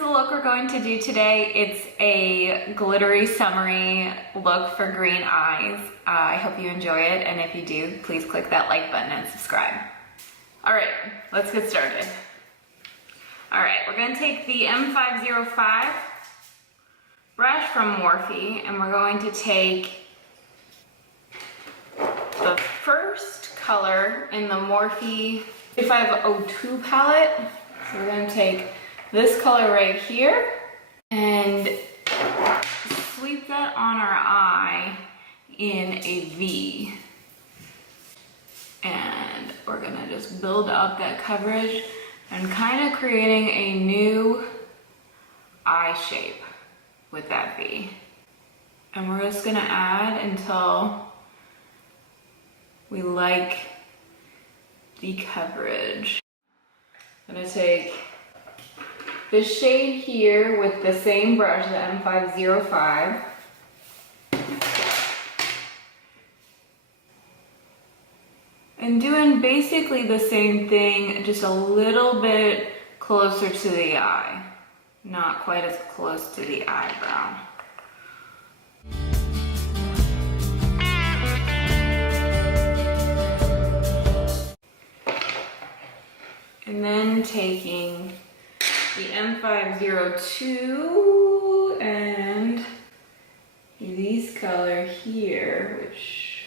the look we're going to do today. It's a glittery, summery look for green eyes. I hope you enjoy it, and if you do, please click that like button and subscribe. All right, let's get started. All right, we're gonna take the M505 brush from Morphe, and we're going to take the first color in the Morphe 5502 palette. So we're gonna take this color right here and sweep that on our eye in a V. And we're gonna just build up that coverage and kind of creating a new eye shape with that V. And we're just gonna add until we like the coverage. I'm gonna take this shade here with the same brush, the M505. And doing basically the same thing, just a little bit closer to the eye. Not quite as close to the eyebrow. And then taking the M502 and these color here, which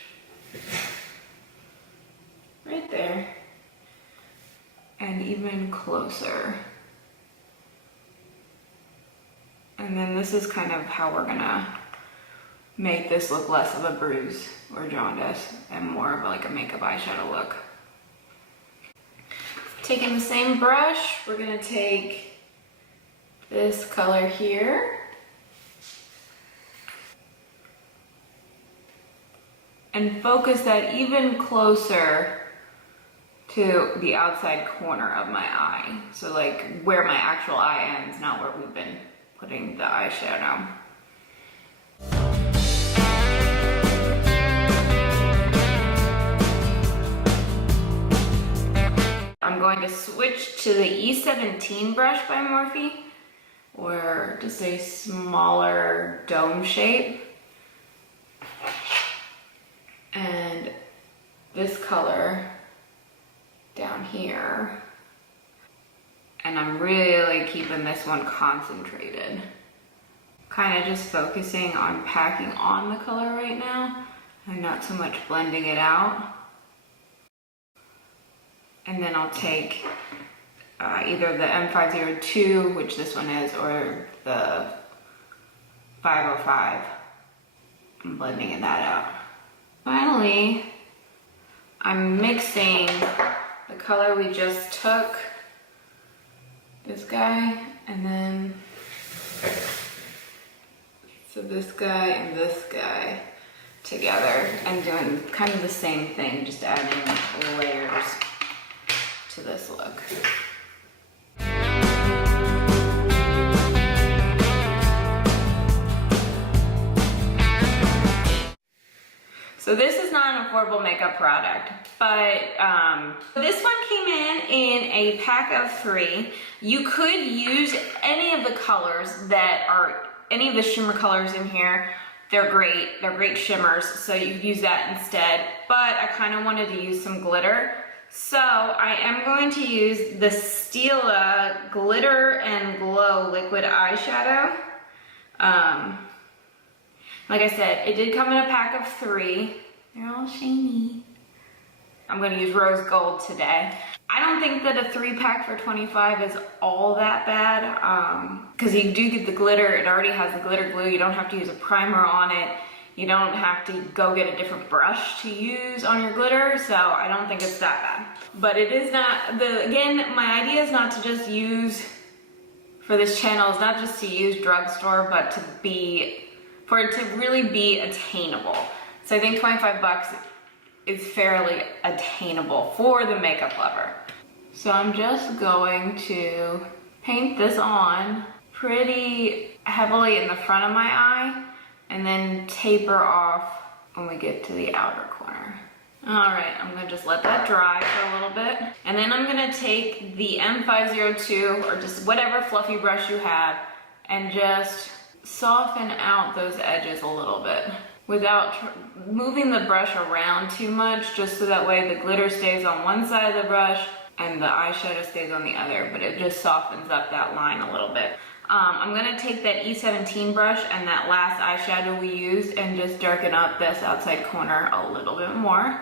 right there, and even closer. And then this is kind of how we're gonna make this look less of a bruise or jaundice and more of like a makeup eyeshadow look. Taking the same brush, we're gonna take this color here and focus that even closer to the outside corner of my eye. So like where my actual eye ends, not where we've been putting the eyeshadow. I'm going to switch to the E17 brush by Morphe, or just a smaller dome shape. And this color down here. And I'm really keeping this one concentrated. Kind of just focusing on packing on the color right now and not so much blending it out. And then I'll take either the M502, which this one is, or the 505. I'm blending that out. Finally, I'm mixing the color we just took, this guy, and then, so this guy and this guy together, and doing kind of the same thing, just adding layers to this look. So this is not an affordable makeup product, but this one came in a pack of 3. You could use any of the colors that are, any of the shimmer colors in here. They're great shimmers, so you use that instead. But I kind of wanted to use some glitter. So I am going to use the Stila Glitter and Glow Liquid Eyeshadow. Like I said, it did come in a pack of 3. They're all shiny. I'm gonna use rose gold today. I don't think that a 3-pack for $25 is all that bad, because you do get the glitter. It already has the glitter glue. You don't have to use a primer on it. You don't have to go get a different brush to use on your glitter, so I don't think it's that bad. But it is not, again, my idea is not to just use, for this channel, is not just to use drugstore, but to be, for it to really be attainable. So I think 25 bucks is fairly attainable for the makeup lover. So I'm just going to paint this on pretty heavily in the front of my eye, and then taper off when we get to the outer corner. All right, I'm gonna just let that dry for a little bit. And then I'm gonna take the M502 or just whatever fluffy brush you have and just soften out those edges a little bit without moving the brush around too much, just so that way the glitter stays on one side of the brush and the eyeshadow stays on the other, but it just softens up that line a little bit. I'm gonna take that E17 brush and that last eyeshadow we used and just darken up this outside corner a little bit more.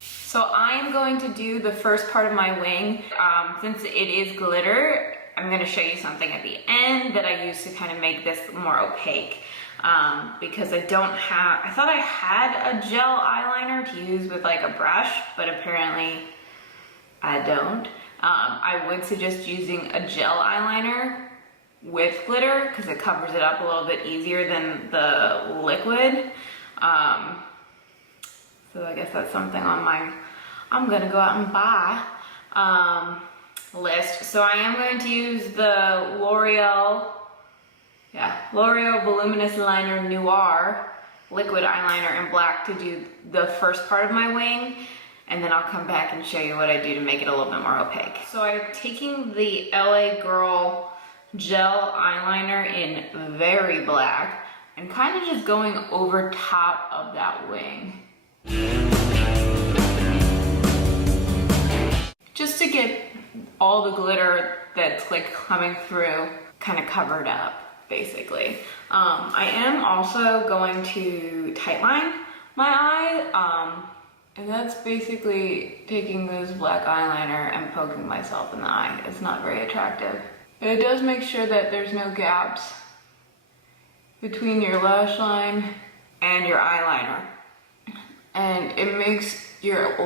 So I am going to do the first part of my wing. Since it is glitter, I'm gonna show you something at the end that I use to kind of make this more opaque. Because I thought I had a gel eyeliner to use with like a brush, but apparently I don't. I would suggest using a gel eyeliner with glitter because it covers it up a little bit easier than the liquid. So I guess that's something on my, I'm gonna go out and buy list. So I am going to use the L'Oreal Voluminous Liner Noir liquid eyeliner in black to do the first part of my wing. And then I'll come back and show you what I do to make it a little bit more opaque. So I'm taking the LA Girl gel eyeliner in very black and kind of just going over top of that wing. Just to get all the glitter that's like coming through kind of covered up, basically. I am also going to tightline my eye. And that's basically taking this black eyeliner and poking myself in the eye. It's not very attractive. But it does make sure that there's no gaps between your lash line and your eyeliner. And it makes your,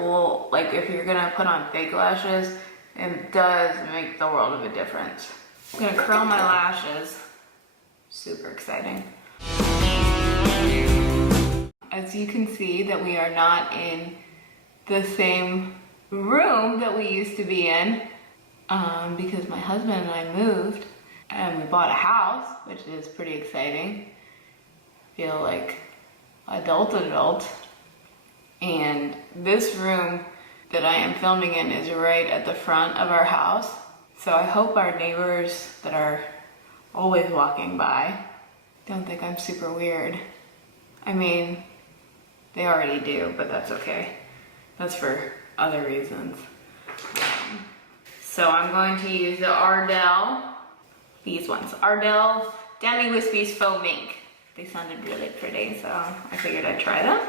like if you're gonna put on fake lashes, it does make the world of a difference. I'm gonna curl my lashes. Super exciting. As you can see that we are not in the same room that we used to be in because my husband and I moved and we bought a house, which is pretty exciting. Feel like adult. And this room that I am filming in is right at the front of our house. So I hope our neighbors that are always walking by don't think I'm super weird. I mean, they already do, but that's okay. That's for other reasons. So I'm going to use the Ardell, these ones, Ardell Demi Wispies Faux Mink. They sounded really pretty, so I figured I'd try them.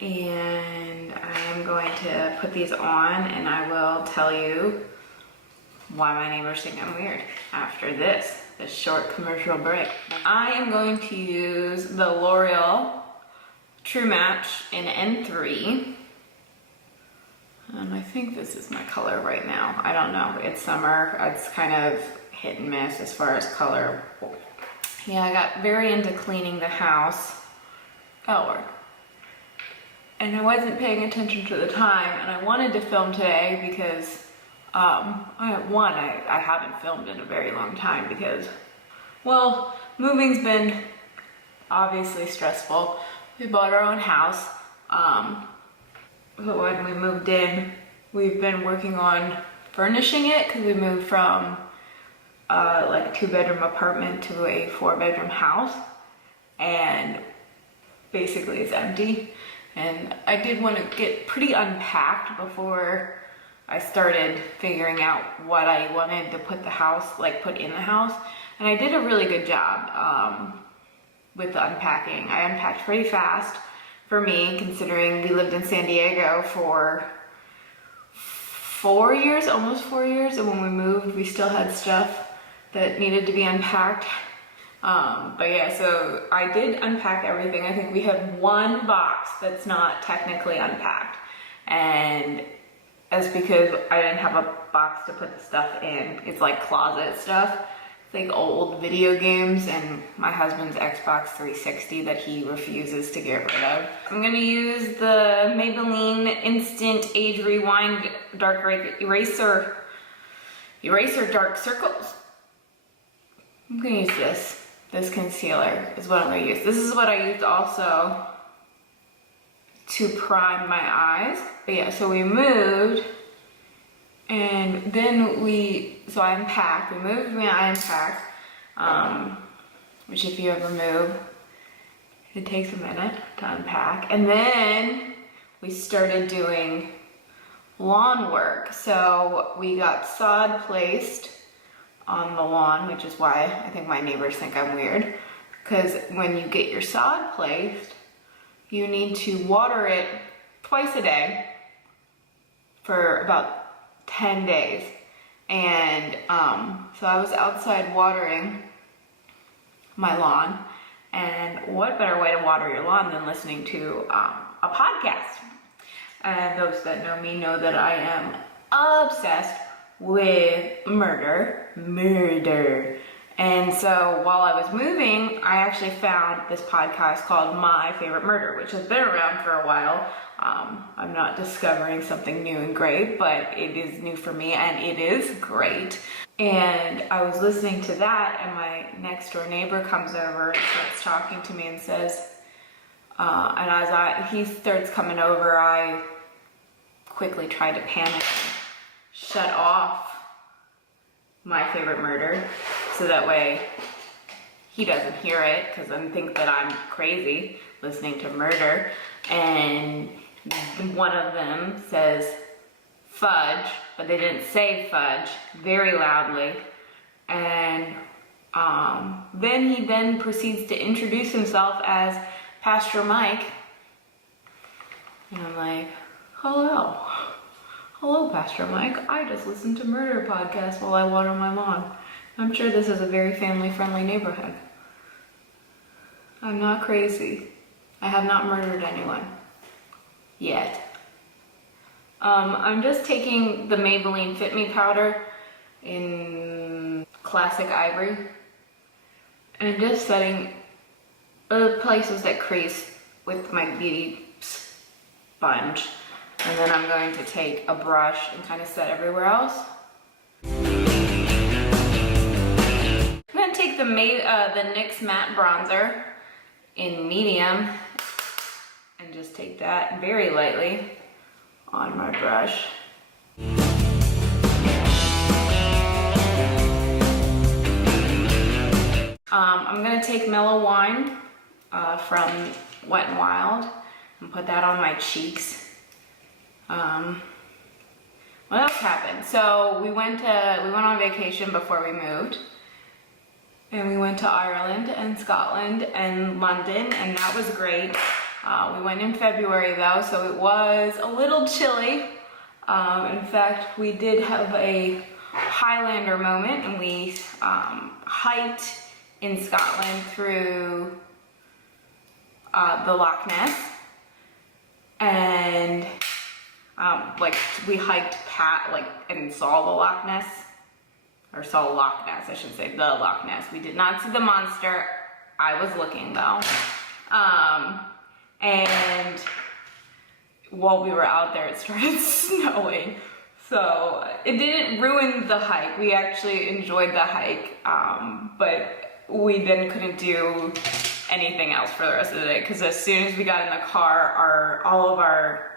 And I am going to put these on and I will tell you why my neighbors think I'm weird after this short commercial break. I am going to use the L'Oreal True Match in N3. And I think this is my color right now. I don't know, it's summer. It's kind of hit and miss as far as color. Yeah, I got very into cleaning the house. That'll work. And I wasn't paying attention to the time, and I wanted to film today because I haven't filmed in a very long time because, well, moving's been obviously stressful. We bought our own house, but when we moved in, we've been working on furnishing it because we moved from like a 2-bedroom apartment to a 4-bedroom house, and basically it's empty. And I did want to get pretty unpacked before I started figuring out what I wanted to put in the house. And I did a really good job with the unpacking. I unpacked pretty fast for me, considering we lived in San Diego for 4 years, almost 4 years. And when we moved, we still had stuff that needed to be unpacked. But yeah, so I did unpack everything. I think we have one box that's not technically unpacked. And that's because I didn't have a box to put the stuff in. It's like closet stuff. It's like old video games and my husband's Xbox 360 that he refuses to get rid of. I'm gonna use the Maybelline Instant Age Rewind Dark Eraser Dark Circles. I'm gonna use this concealer is what I'm gonna use. This is what I used also to prime my eyes. But yeah, so we moved, and then I unpacked. We moved, I unpacked, which if you ever move, it takes a minute to unpack. And then we started doing lawn work. So we got sod placed on the lawn, which is why I think my neighbors think I'm weird. Because when you get your sod placed, you need to water it twice a day for about 10 days. And so I was outside watering my lawn, and what better way to water your lawn than listening to a podcast? And those that know me know that I am obsessed with murder. And so while I was moving, I actually found this podcast called My Favorite Murder, which has been around for a while. I'm not discovering something new and great, but it is new for me and it is great. And I was listening to that, and my next door neighbor comes over and starts talking to me and says, and as he starts coming over, I quickly tried to panic and shut off My Favorite Murder so that way he doesn't hear it, because I think that I'm crazy listening to murder. And one of them says fudge, but they didn't say fudge, very loudly. And then he proceeds to introduce himself as Pastor Mike. And I'm like, hello, Pastor Mike. I just listened to murder podcasts while I water my lawn. I'm sure this is a very family-friendly neighborhood. I'm not crazy. I have not murdered anyone. Yet. I'm just taking the Maybelline Fit Me powder in Classic Ivory and just setting the places that crease with my beauty sponge. And then I'm going to take a brush and kind of set everywhere else. I'm going to take the NYX Matte Bronzer in medium and just take that very lightly on my brush. I'm going to take Mellow Wine from Wet n Wild and put that on my cheeks. What else happened? So we went on vacation before we moved, and we went to Ireland and Scotland and London, and that was great. We went in February though, so it was a little chilly. In fact, we did have a Highlander moment, and we hiked in Scotland through the Loch Ness, and we hiked and saw the Loch Ness, or saw Loch Ness, I should say, the Loch Ness. We did not see the monster. I was looking though. And while we were out there, it started snowing. So it didn't ruin the hike. We actually enjoyed the hike, but we then couldn't do anything else for the rest of the day, because as soon as we got in the car, all of our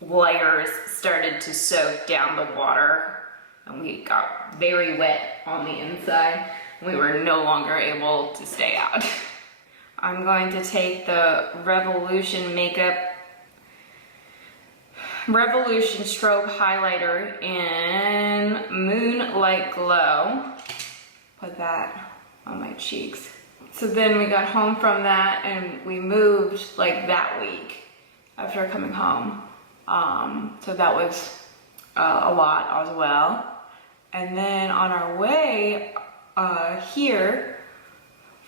layers started to soak down the water, and we got very wet on the inside. We were no longer able to stay out. I'm going to take the Revolution Strobe Highlighter in Moonlight Glow. Put that on my cheeks. So then we got home from that, and we moved that week after coming home. So that was a lot as well. And then on our way here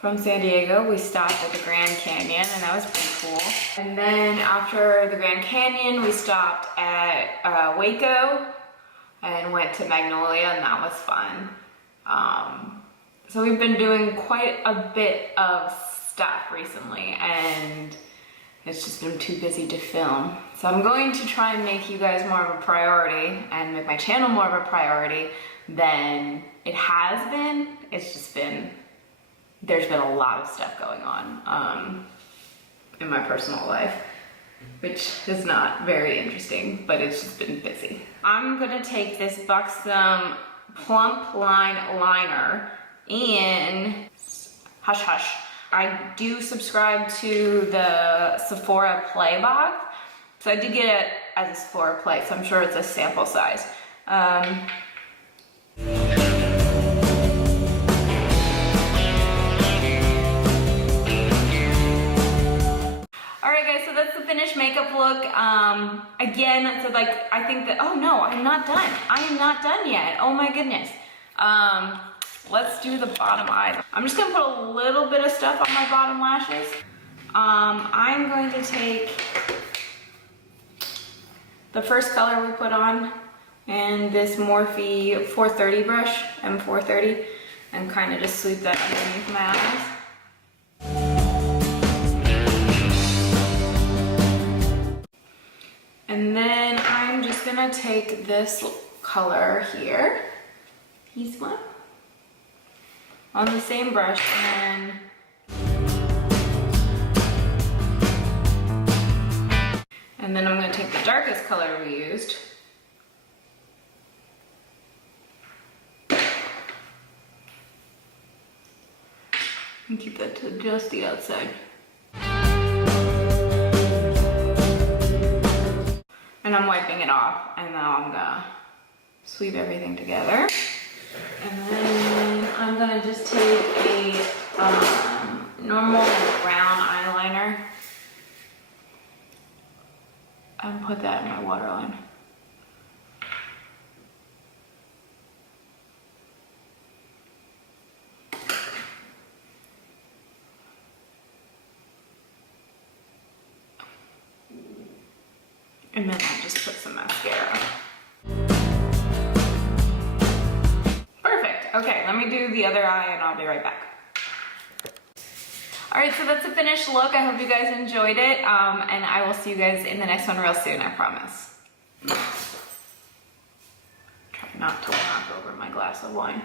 from San Diego, we stopped at the Grand Canyon, and that was pretty cool. And then after the Grand Canyon, we stopped at Waco and went to Magnolia, and that was fun. So we've been doing quite a bit of stuff recently, and it's just been too busy to film. So I'm going to try and make you guys more of a priority and make my channel more of a priority than it has been. It's just been, there's been a lot of stuff going on in my personal life. which is not very interesting, but it's just been busy. I'm gonna take this Buxom Plump Line Liner in Hush Hush. I do subscribe to the Sephora Play box, so I did get it as a Sephora Play, so I'm sure it's a sample size. Alright guys, so that's the finished makeup look. Again, so like, I think that, oh no, I'm not done. I am not done yet. Oh my goodness. Let's do the bottom eye. I'm just gonna put a little bit of stuff on my bottom lashes. I'm going to take the first color we put on and this Morphe 430 brush, M430, and kind of just sweep that underneath my eyes. And then I'm just gonna take this color here, this one, on the same brush, and then I'm gonna take the darkest color we used, and keep that to just the outside. And I'm wiping it off, and now I'm gonna sweep everything together. And then I'm gonna just take a normal brown eyeliner and put that in my waterline. And then I'll just put some mascara. Perfect. Okay, let me do the other eye and I'll be right back. Alright, so that's the finished look. I hope you guys enjoyed it. And I will see you guys in the next one real soon, I promise. Try not to knock over my glass of wine.